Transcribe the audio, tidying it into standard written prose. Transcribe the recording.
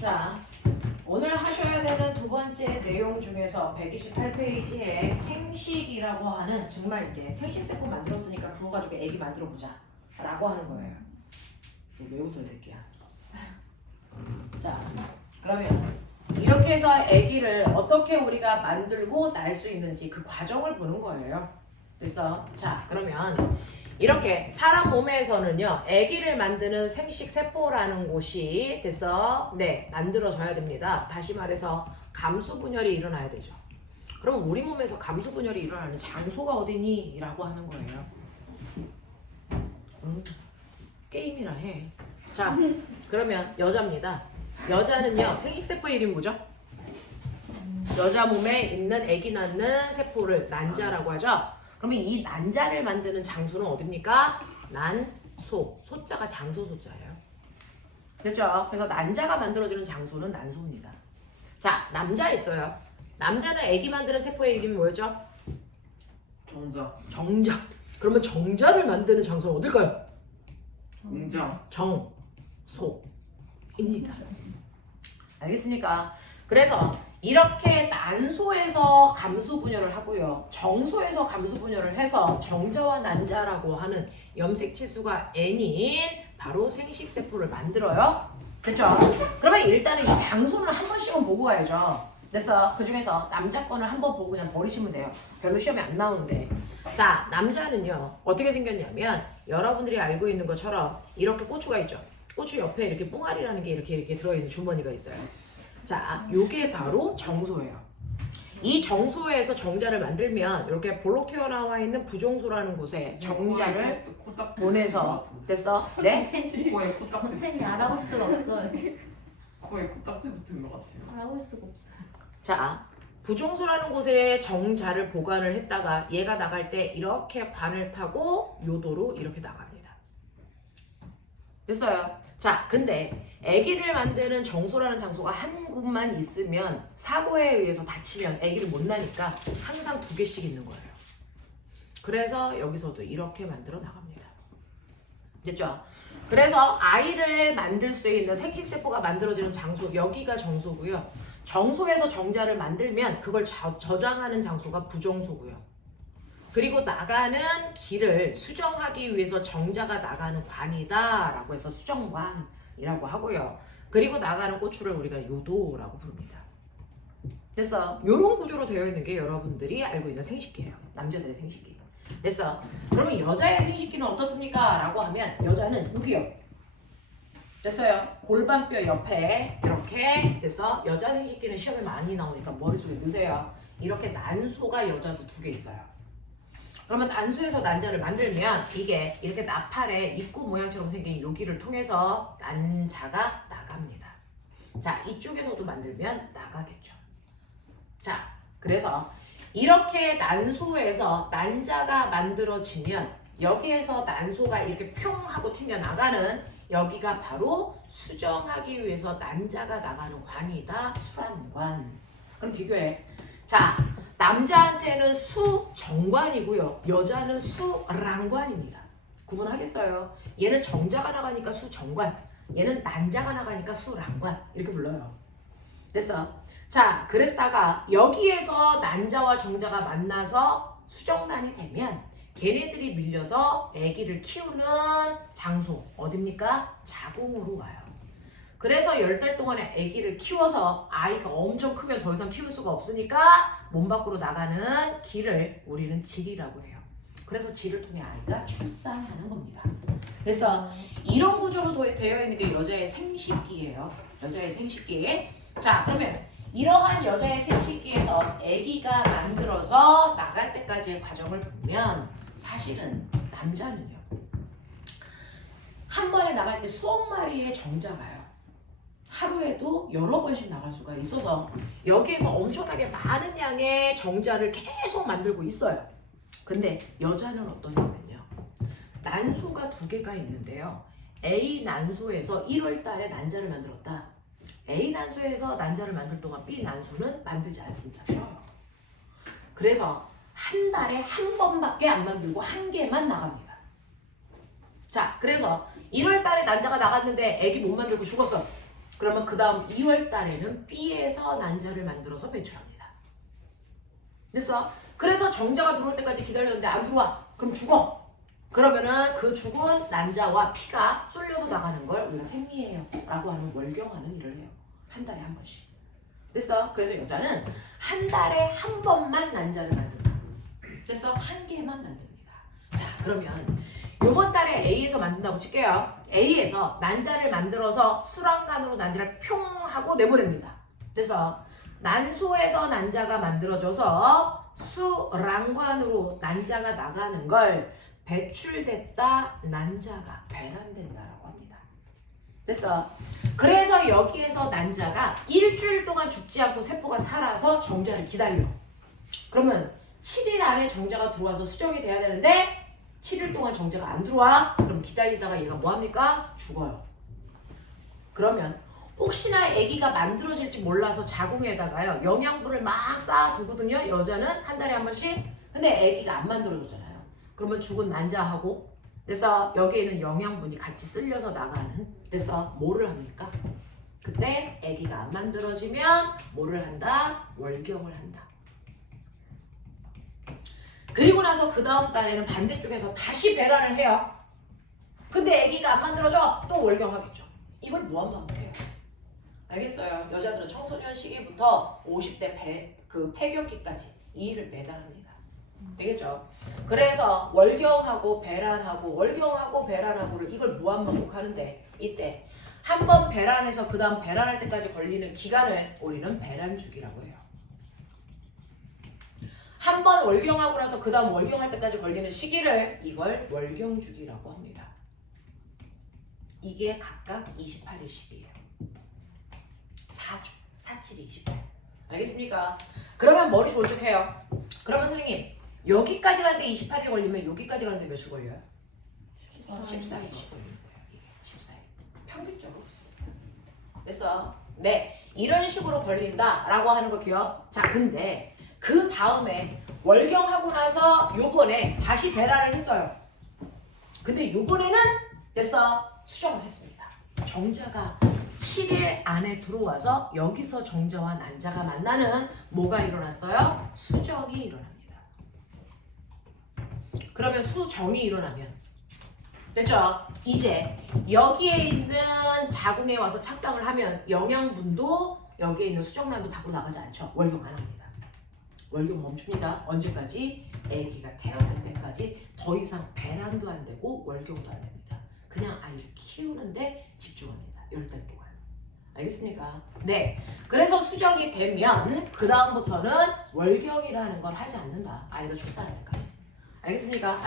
자, 오늘 하셔야 되는 두 번째 내용 중에서 128페이지에 생식이라고 하는 정말 이제 생식세포 만들었으니까 그거 가지고 애기 만들어 보자 라고 하는 거예요. 왜 웃어 이 새끼야. 자, 그러면 이렇게 해서 아기를 어떻게 우리가 만들고 낳을 수 있는지 그 과정을 보는 거예요. 그래서 자, 그러면 이렇게 사람 몸에서는요, 아기를 만드는 생식세포라는 곳이 돼서 만들어져야 됩니다. 다시 말해서 감수분열이 일어나야 되죠. 그럼 우리 몸에서 감수분열이 일어나는 장소가 어디니? 라고 하는 거예요. 게임이나 해. 자, 그러면 여자입니다. 여자는요, 생식세포 이름이 뭐죠? 여자 몸에 있는 아기 낳는 세포를 난자라고 하죠. 그러면 이 난자를 만드는 장소는 어딥니까? 난소. 소자가 장소 소자예요. 됐죠? 그래서 난자가 만들어지는 장소는 난소입니다. 자, 남자 있어요. 남자는 아기 만드는 세포의 이름이 뭐였죠? 정자. 정자. 그러면 정자를 만드는 장소는 어딜까요? 공장. 정소입니다. 알겠습니까? 그래서 이렇게 난소에서 감수분열을 하고요. 정소에서 감수분열을 해서 정자와 난자라고 하는 염색치수가 N인 바로 생식세포를 만들어요. 됐죠? 그러면 일단은 이 장소는 한 번씩은 보고 가야죠. 됐어? 그 중에서 남자 거는 한 번 보고 그냥 버리시면 돼요. 별로 시험에 안 나오는데. 자, 남자는요. 어떻게 생겼냐면 여러분들이 알고 있는 것처럼 이렇게 고추가 있죠. 고추 옆에 이렇게 뿡아리라는 게 이렇게 들어있는 주머니가 있어요. 자, 요게 바로 정소예요. 이 정소에서 정자를 만들면 이렇게 볼록 튀어나와 있는 부종소라는 곳에 정자를 보내서 됐어? 네? 코에 코딱지 선생님이 알아볼 수가 없어요. 코에 코딱지 붙은 것 같아요. 알아볼 수가 없어요. 자, 부종소라는 곳에 정자를 보관을 했다가 얘가 나갈 때 이렇게 관을 타고 요도로 이렇게 나갑니다. 됐어요? 자, 근데 아기를 만드는 정소라는 장소가 한 곳만 있으면 사고에 의해서 다치면 아기를 못 낳으니까 항상 두 개씩 있는 거예요. 그래서 여기서도 이렇게 만들어 나갑니다. 됐죠? 그래서 아이를 만들 수 있는 생식세포가 만들어지는 장소, 여기가 정소고요. 정소에서 정자를 만들면 그걸 저장하는 장소가 부정소고요. 그리고 나가는 길을 수정하기 위해서 정자가 나가는 관이다 라고 해서 수정관이라고 하고요. 그리고 나가는 고추를 우리가 요도라고 부릅니다. 됐어? 요런 구조로 되어 있는 게 여러분들이 알고 있는 생식기예요. 남자들의 생식기. 됐어? 그러면 여자의 생식기는 어떻습니까? 라고 하면 여자는 여기요. 됐어요? 골반뼈 옆에 이렇게 돼서 여자 생식기는 시험에 많이 나오니까 머릿속에 넣으세요. 이렇게 난소가 여자도 두 개 있어요. 그러면 난소에서 난자를 만들면 이게 이렇게 나팔의 입구 모양처럼 생긴 여기를 통해서 난자가 나갑니다. 자, 이쪽에서도 만들면 나가겠죠. 자, 그래서 이렇게 난소에서 난자가 만들어지면 여기에서 난소가 이렇게 뿅 하고 튕겨나가는 여기가 바로 수정하기 위해서 난자가 나가는 관이다. 수란관. 그럼 비교해. 자, 남자한테는 수정관이고요. 여자는 수란관입니다. 구분하겠어요? 얘는 정자가 나가니까 수정관, 얘는 난자가 나가니까 수란관 이렇게 불러요. 됐어? 자, 그랬다가 여기에서 난자와 정자가 만나서 수정란이 되면 걔네들이 밀려서 아기를 키우는 장소 어딥니까? 자궁으로 와요. 그래서 10달 동안에 아기를 키워서 아이가 엄청 크면 더 이상 키울 수가 없으니까 몸 밖으로 나가는 길을 우리는 질이라고 해요. 그래서 질을 통해 아이가 출산하는 겁니다. 그래서 이런 구조로 되어 있는 게 여자의 생식기예요. 여자의 생식기. 자, 그러면 이러한 여자의 생식기에서 아기가 만들어서 나갈 때까지의 과정을 보면 사실은 남자는요. 한 번에 나갈 때 수억 마리의 정자가요. 하루에도 여러 번씩 나갈 수가 있어서 여기에서 엄청나게 많은 양의 정자를 계속 만들고 있어요. 근데 여자는 어떠냐면요. 난소가 두 개가 있는데요. A 난소에서 1월 달에 난자를 만들었다. A 난소에서 난자를 만들 동안 B 난소는 만들지 않습니다. 쉬어요. 그래서 한 달에 한 번밖에 안 만들고 한 개만 나갑니다. 자, 그래서 1월 달에 난자가 나갔는데 애기 못 만들고 죽었어. 그러면 그 다음 2월 달에는 B에서 난자를 만들어서 배출합니다. 됐어? 그래서 정자가 들어올 때까지 기다렸는데 안 들어와. 그럼 죽어. 그러면은 그 죽은 난자와 피가 쏠려서 나가는 걸 우리가 생리예요 라고 하는 월경하는 일을 해요. 한 달에 한 번씩. 됐어? 그래서 여자는 한 달에 한 번만 난자를 만든다. 됐어? 한 개만 만듭니다. 자, 그러면 요번 달에 A에서 만든다고 칠게요. A에서 난자를 만들어서 수랑간으로 난자를 평 하고 내보냅니다. 됐어? 난소에서 난자가 만들어져서 수랑관으로 난자가 나가는 걸 배출됐다 난자가 배란된다라고 합니다. 됐어? 그래서 여기에서 난자가 일주일 동안 죽지 않고 세포가 살아서 정자를 기다려. 그러면 7일 안에 정자가 들어와서 수정이 돼야 되는데 7일 동안 정자가 안 들어와? 그럼 기다리다가 얘가 뭐합니까? 죽어요. 그러면 혹시나 아기가 만들어질지 몰라서 자궁에다가요 영양분을 막 쌓아두거든요. 여자는 한 달에 한 번씩. 근데 아기가 안 만들어졌잖아요. 그러면 죽은 난자하고 그래서 여기에 있는 영양분이 같이 쓸려서 나가는 그래서 뭐를 합니까? 그때 아기가 안 만들어지면 뭐를 한다? 월경을 한다. 그리고 나서 그 다음 달에는 반대쪽에서 다시 배란을 해요. 근데 아기가 안 만들어져 또 월경하겠죠. 이걸 무한 반복해요. 알겠어요? 여자들은 청소년 시기부터 50대 폐경기까지 이 일을 매달 합니다. 되겠죠? 그래서 월경하고 배란하고 월경하고 배란하고를 이걸 무한 반복하는데 이때 한 번 배란해서 그 다음 배란할 때까지 걸리는 기간을 우리는 배란주기라고 해요. 한 번 월경하고 나서 그 다음 월경할 때까지 걸리는 시기를 이걸 월경주기라고 합니다. 이게 각각 28일씩이에요. 4주, 4, 7, 28. 알겠습니까? 그러면 머리 좋은 척 해요. 그러면 선생님 여기까지 가는데 28일 걸리면 여기까지 가는데 몇일 걸려요? 14일씩 걸리는 거예요. 이게 14일. 평균적으로. 됐어? 네. 이런 식으로 걸린다라고 하는 거 기억? 자, 근데 그 다음에 월경하고 나서 요번에 다시 배란을 했어요. 근데 요번에는 됐어? 수정을 했습니다. 정자가 7일 안에 들어와서 여기서 정자와 난자가 만나는 뭐가 일어났어요? 수정이 일어납니다. 그러면 수정이 일어나면 됐죠? 이제 여기에 있는 자궁에 와서 착상을 하면 영양분도 여기에 있는 수정란도 밖으로 나가지 않죠. 월경 안 합니다. 월경 멈춥니다. 언제까지? 아기가 태어날 때까지 더 이상 배란도 안 되고 월경도 안 됩니다. 그냥 아이를 키우는데 집중합니다. 10달 동안. 알겠습니까? 네. 그래서 수정이 되면 그 다음부터는 월경이라는 걸 하지 않는다. 아이가 출산할 때까지. 알겠습니까?